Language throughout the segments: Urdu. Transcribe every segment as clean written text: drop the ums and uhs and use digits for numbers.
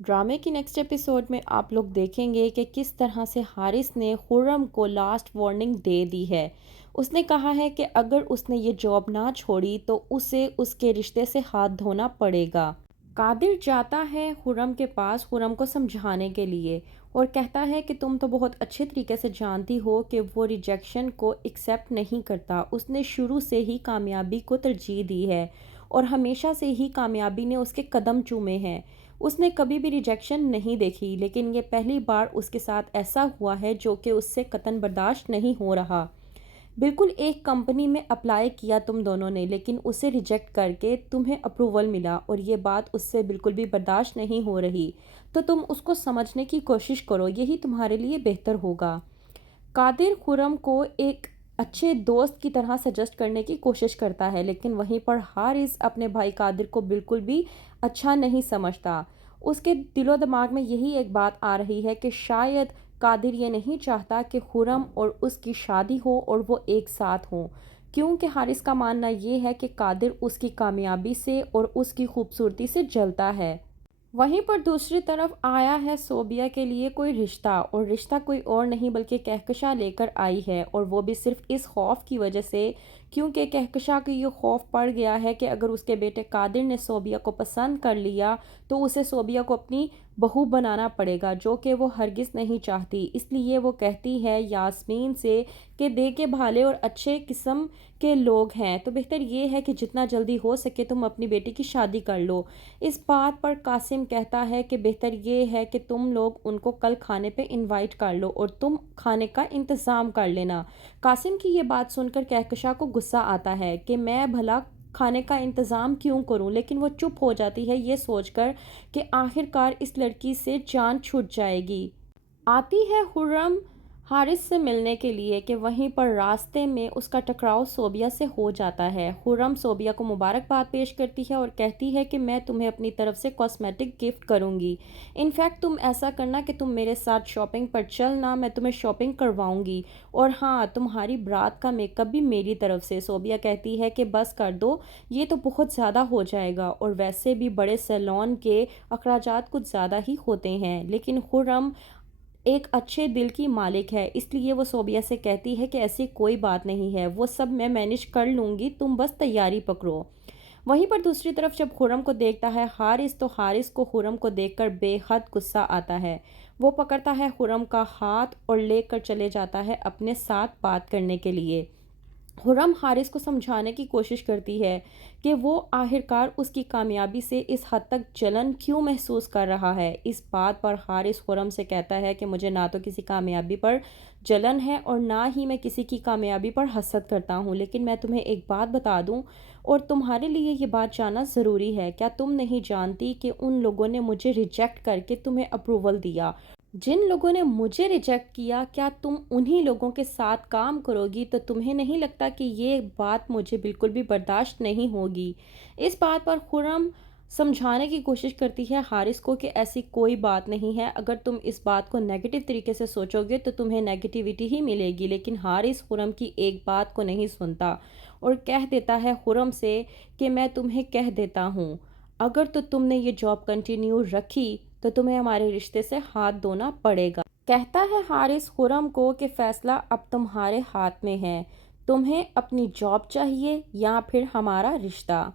ڈرامے کی نیکسٹ ایپیسوڈ میں آپ لوگ دیکھیں گے کہ کس طرح سے حارث نے خرم کو لاسٹ وارننگ دے دی ہے۔ اس نے کہا ہے کہ اگر اس نے یہ جاب نہ چھوڑی تو اسے اس کے رشتے سے ہاتھ دھونا پڑے گا۔ قادر جاتا ہے خرم کے پاس خرم کو سمجھانے کے لیے اور کہتا ہے کہ تم تو بہت اچھے طریقے سے جانتی ہو کہ وہ ریجیکشن کو ایکسیپٹ نہیں کرتا۔ اس نے شروع سے ہی کامیابی کو ترجیح دی ہے اور ہمیشہ سے ہی کامیابی نے اس کے قدم چومے ہیں۔ اس نے کبھی بھی ریجیکشن نہیں دیکھی، لیکن یہ پہلی بار اس کے ساتھ ایسا ہوا ہے جو کہ اس سے قطعاً برداشت نہیں ہو رہا۔ بالکل ایک کمپنی میں اپلائی کیا تم دونوں نے، لیکن اسے ریجیکٹ کر کے تمہیں اپروول ملا اور یہ بات اس سے بالکل بھی برداشت نہیں ہو رہی، تو تم اس کو سمجھنے کی کوشش کرو، یہی تمہارے لیے بہتر ہوگا۔ قادر خرم کو ایک اچھے دوست کی طرح سجیسٹ کرنے کی کوشش کرتا ہے، لیکن وہیں پر حارث اپنے بھائی قادر کو بالکل بھی اچھا نہیں سمجھتا۔ اس کے دل و دماغ میں یہی ایک بات آ رہی ہے کہ شاید قادر یہ نہیں چاہتا کہ خرم اور اس کی شادی ہو اور وہ ایک ساتھ ہوں، کیونکہ حارث کا ماننا یہ ہے کہ قادر اس کی کامیابی سے اور اس کی خوبصورتی سے جلتا ہے۔ وہیں پر دوسری طرف آیا ہے صوبیہ کے لیے کوئی رشتہ، اور رشتہ کوئی اور نہیں بلکہ کہکشاں لے کر آئی ہے، اور وہ بھی صرف اس خوف کی وجہ سے کیونکہ کہکشاں کو یہ خوف پڑ گیا ہے کہ اگر اس کے بیٹے قادر نے صوبیہ کو پسند کر لیا تو اسے صوبیہ کو اپنی بہو بنانا پڑے گا، جو کہ وہ ہرگز نہیں چاہتی۔ اس لیے وہ کہتی ہے یاسمین سے کہ دیکھے بھالے اور اچھے قسم کے لوگ ہیں تو بہتر یہ ہے کہ جتنا جلدی ہو سکے تم اپنی بیٹی کی شادی کر لو۔ اس بات پر قاسم کہتا ہے کہ بہتر یہ ہے کہ تم لوگ ان کو کل کھانے پہ انوائٹ کر لو اور تم کھانے کا انتظام کر لینا۔ قاسم کی یہ بات سن کر کہکشاں کو غصہ آتا ہے کہ میں بھلا کھانے کا انتظام کیوں کروں، لیکن وہ چپ ہو جاتی ہے یہ سوچ کر کہ آخر کار اس لڑکی سے جان چھوٹ جائے گی۔ آتی ہے خرم حارث سے ملنے کے لیے کہ وہیں پر راستے میں اس کا ٹکراؤ صوبیہ سے ہو جاتا ہے۔ خرم صوبیہ کو مبارکباد پیش کرتی ہے اور کہتی ہے کہ میں تمہیں اپنی طرف سے کاسمیٹک گفٹ کروں گی، ان فیکٹ تم ایسا کرنا کہ تم میرے ساتھ شاپنگ پر چلنا، میں تمہیں شاپنگ کرواؤں گی، اور ہاں تمہاری برات کا میک اپ بھی میری طرف سے۔ صوبیہ کہتی ہے کہ بس کر دو، یہ تو بہت زیادہ ہو جائے گا اور ویسے بھی بڑے سیلون کے اخراجات کچھ زیادہ ہی ہوتے ہیں، لیکن خرم ایک اچھے دل کی مالک ہے، اس لیے وہ صوبیہ سے کہتی ہے کہ ایسی کوئی بات نہیں ہے، وہ سب میں مینیج کر لوں گی، تم بس تیاری پکڑو۔ وہیں پر دوسری طرف جب خرم کو دیکھتا ہے حارث تو حارث کو خرم کو دیکھ کر بے حد غصہ آتا ہے۔ وہ پکڑتا ہے خرم کا ہاتھ اور لے کر چلے جاتا ہے اپنے ساتھ بات کرنے کے لیے۔ خرم حارث کو سمجھانے کی کوشش کرتی ہے کہ وہ آخرکار اس کی کامیابی سے اس حد تک جلن کیوں محسوس کر رہا ہے۔ اس بات پر حارث خرم سے کہتا ہے کہ مجھے نہ تو کسی کامیابی پر جلن ہے اور نہ ہی میں کسی کی کامیابی پر حسد کرتا ہوں، لیکن میں تمہیں ایک بات بتا دوں اور تمہارے لیے یہ بات جاننا ضروری ہے، کیا تم نہیں جانتی کہ ان لوگوں نے مجھے ریجیکٹ کر کے تمہیں اپروول دیا؟ جن لوگوں نے مجھے ریجیکٹ کیا، کیا تم انہی لوگوں کے ساتھ کام کرو گی؟ تو تمہیں نہیں لگتا کہ یہ بات مجھے بالکل بھی برداشت نہیں ہوگی؟ اس بات پر خرم سمجھانے کی کوشش کرتی ہے حارث کو کہ ایسی کوئی بات نہیں ہے، اگر تم اس بات کو نیگیٹو طریقے سے سوچو گے تو تمہیں نیگیٹیوٹی ہی ملے گی، لیکن حارث خرم کی ایک بات کو نہیں سنتا اور کہہ دیتا ہے خرم سے کہ میں تمہیں کہہ دیتا ہوں، اگر تو تم نے یہ جاب کنٹینیو رکھی تو تمہیں ہمارے رشتے سے ہاتھ دھونا پڑے گا۔ کہتا ہے حارث خرم کو کہ فیصلہ اب تمہارے ہاتھ میں ہے، تمہیں اپنی جاب چاہیے یا پھر ہمارا رشتہ؟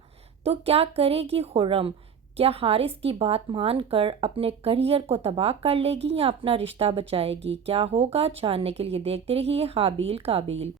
تو کیا کرے گی خرم؟ کیا حارث کی بات مان کر اپنے کریئر کو تباہ کر لے گی یا اپنا رشتہ بچائے گی؟ کیا ہوگا جاننے کے لیے دیکھتے رہیے حابیل کابیل۔